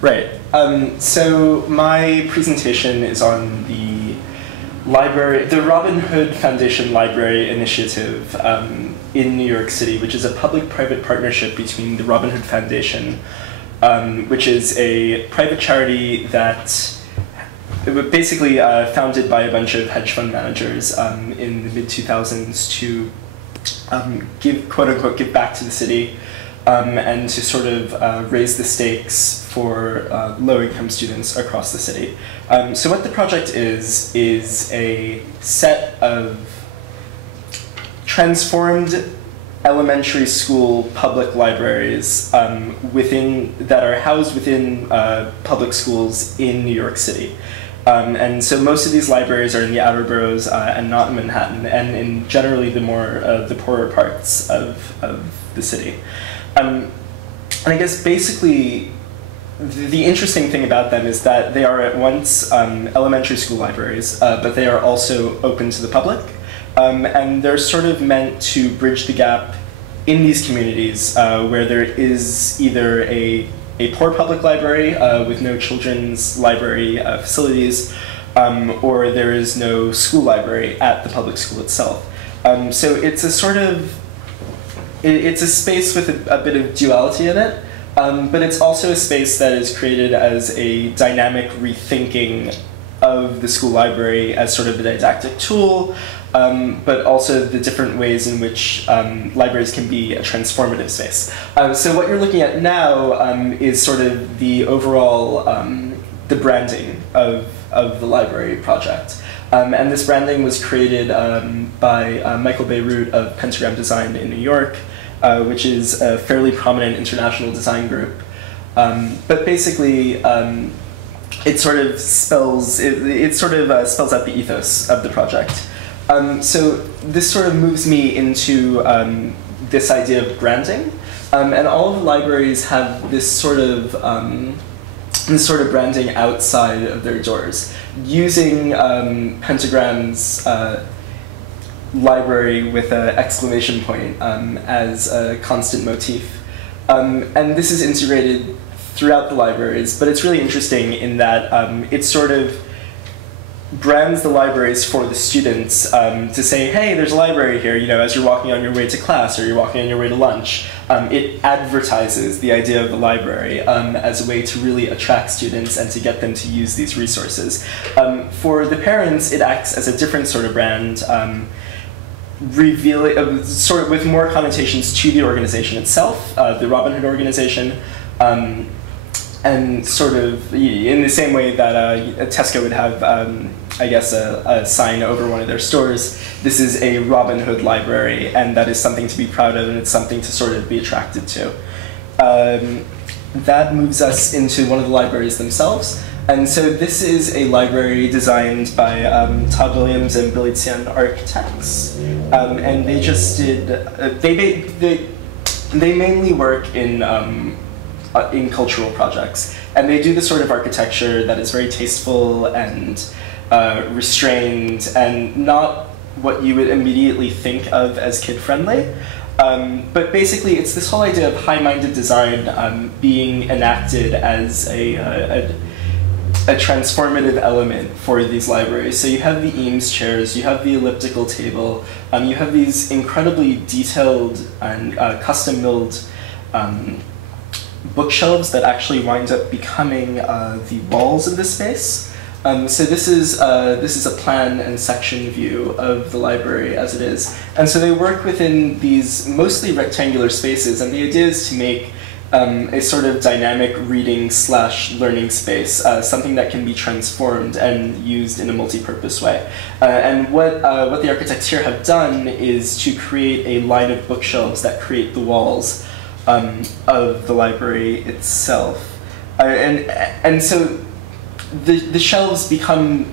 Right. So my presentation is on the Robin Hood Foundation Library Initiative in New York City, which is a public-private partnership between the Robin Hood Foundation, which is a private charity that basically founded by a bunch of hedge fund managers in the mid-2000s to give, quote-unquote, give back to the city and to sort of raise the stakes for low-income students across the city. So what the project is a set of transformed elementary school public libraries that are housed within public schools in New York City. And so most of these libraries are in the outer boroughs and not in Manhattan, and in generally the poorer parts of the city. And I guess basically the interesting thing about them is that they are at once elementary school libraries, but they are also open to the public. And they're sort of meant to bridge the gap in these communities where there is either a poor public library with no children's library facilities, or there is no school library at the public school itself. So it's a sort of, it's a space with a bit of duality in it, but it's also a space that is created as a dynamic rethinking of the school library as sort of a didactic tool, but also the different ways in which libraries can be a transformative space. So what you're looking at now is sort of the overall, the branding of the library project. And this branding was created by Michael Beirut of Pentagram Design in New York, which is a fairly prominent international design group. But basically, it sort of spells out the ethos of the project. So this sort of moves me into this idea of branding, and all of the libraries have this sort of branding outside of their doors, using Pentagram's library with an exclamation point as a constant motif. And this is integrated throughout the libraries, but it's really interesting in that it sort of brands the libraries for the students to say, hey, there's a library here, you know, as you're walking on your way to class or you're walking on your way to lunch. It advertises the idea of the library as a way to really attract students and to get them to use these resources. For the parents, it acts as a different sort of brand, revealing sort of with more connotations to the organization itself, the Robin Hood organization, and sort of in the same way that Tesco would have, I guess, a sign over one of their stores. This is a Robin Hood library, and that is something to be proud of, and it's something to sort of be attracted to. That moves us into one of the libraries themselves. And so this is a library designed by Todd Williams and Billy Tsian architects. And they just did, they mainly work in cultural projects. And they do the sort of architecture that is very tasteful and restrained and not what you would immediately think of as kid-friendly. But basically, it's this whole idea of high-minded design being enacted as a transformative element for these libraries. So you have the Eames chairs, you have the elliptical table, you have these incredibly detailed and custom-milled bookshelves that actually wind up becoming the walls of the space. So this is a plan and section view of the library as it is. And so they work within these mostly rectangular spaces, and the idea is to make a sort of dynamic reading / learning space, something that can be transformed and used in a multi-purpose way. And what the architects here have done is to create a line of bookshelves that create the walls of the library itself. And so the shelves become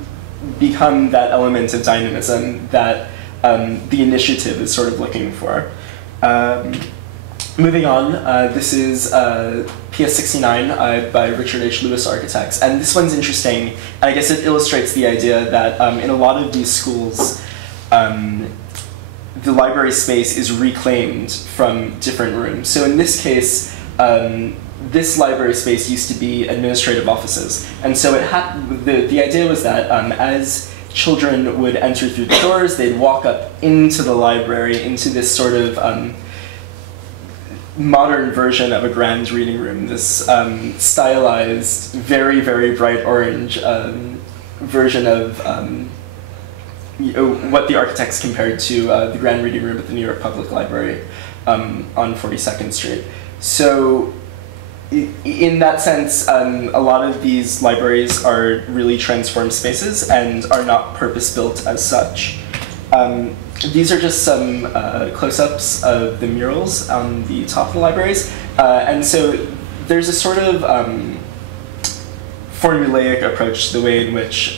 that element of dynamism that the initiative is sort of looking for. Moving on, this is PS 69 by Richard H. Lewis Architects, and this one's interesting, and I guess it illustrates the idea that in a lot of these schools, the library space is reclaimed from different rooms. So in this case, this library space used to be administrative offices. And so the idea was that as children would enter through the doors, they'd walk up into the library, into this sort of modern version of a grand reading room, this stylized, very, very bright orange version of what the architects compared to the grand reading room at the New York Public Library on 42nd Street. So in that sense, a lot of these libraries are really transformed spaces and are not purpose-built as such. These are just some close-ups of the murals on the top of the libraries. And so there's a sort of formulaic approach to the way in which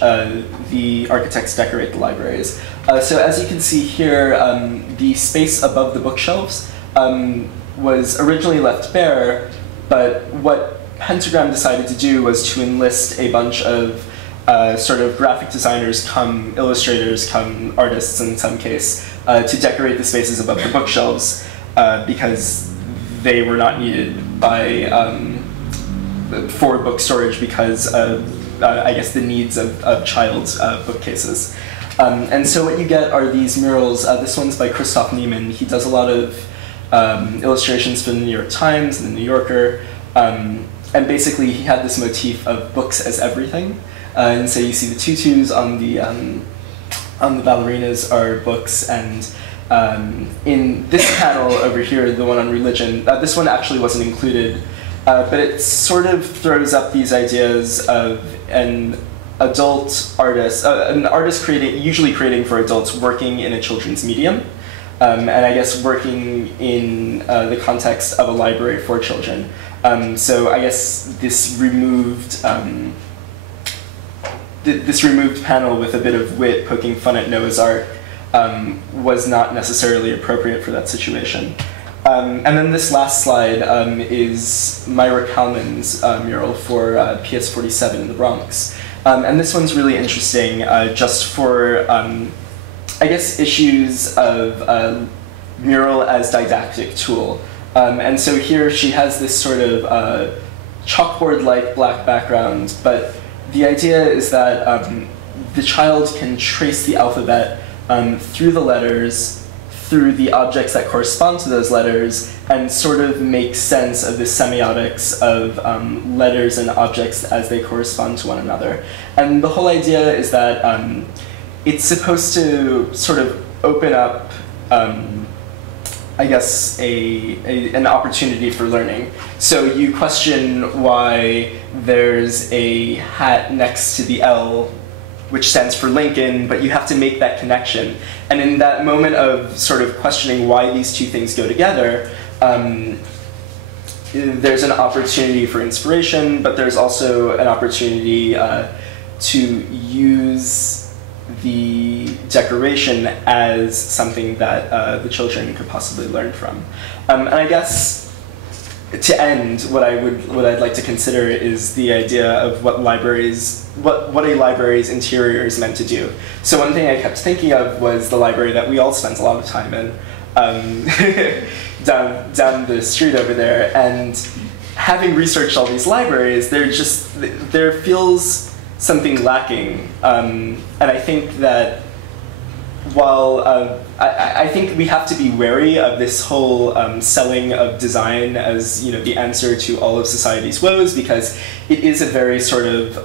the architects decorate the libraries. So as you can see here, the space above the bookshelves was originally left bare, but what Pentagram decided to do was to enlist a bunch of sort of graphic designers, come illustrators, come artists in some case, to decorate the spaces above the bookshelves because they were not needed for book storage because of, I guess, the needs of child's bookcases. And so what you get are these murals. This one's by Christoph Niemann. He does a lot of illustrations for the New York Times and the New Yorker. And basically he had this motif of books as everything. And so you see the tutus on the ballerinas are books, and in this panel over here, the one on religion, this one actually wasn't included, but it sort of throws up these ideas of an adult artist, an artist usually creating for adults, working in a children's medium, and I guess working in the context of a library for children. So I guess this removed panel with a bit of wit poking fun at Noah's Ark was not necessarily appropriate for that situation. And then this last slide is Myra Kalman's mural for PS 47 in the Bronx. And this one's really interesting just for, I guess, issues of mural as didactic tool. And so here she has this sort of chalkboard-like black background, but the idea is that the child can trace the alphabet through the letters, through the objects that correspond to those letters, and sort of make sense of the semiotics of letters and objects as they correspond to one another. And the whole idea is that it's supposed to sort of open up, I guess, an opportunity for learning. So you question why there's a hat next to the L, which stands for Lincoln, but you have to make that connection. And in that moment of sort of questioning why these two things go together, there's an opportunity for inspiration, but there's also an opportunity to use the decoration as something that the children could possibly learn from. And I guess to end, what I'd like to consider is the idea of what a library's interior is meant to do. So one thing I kept thinking of was the library that we all spent a lot of time in, down the street over there. And having researched all these libraries, there feels something lacking. And I think that while I think we have to be wary of this whole selling of design as, you know, the answer to all of society's woes, because it is a very sort of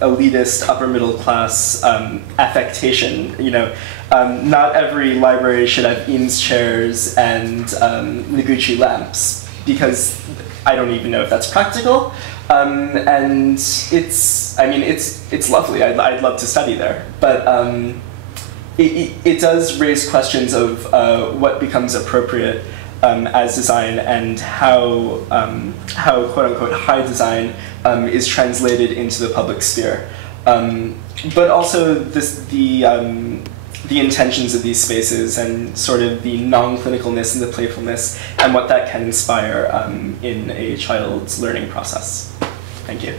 elitist, upper middle class affectation. You know, not every library should have Eames chairs and Noguchi lamps, because I don't even know if that's practical. And it's lovely. I'd love to study there, but it does raise questions of what becomes appropriate as design, and how quote-unquote high design is translated into the public sphere. But also the intentions of these spaces, and sort of the non-clinicalness and the playfulness, and what that can inspire in a child's learning process. Thank you.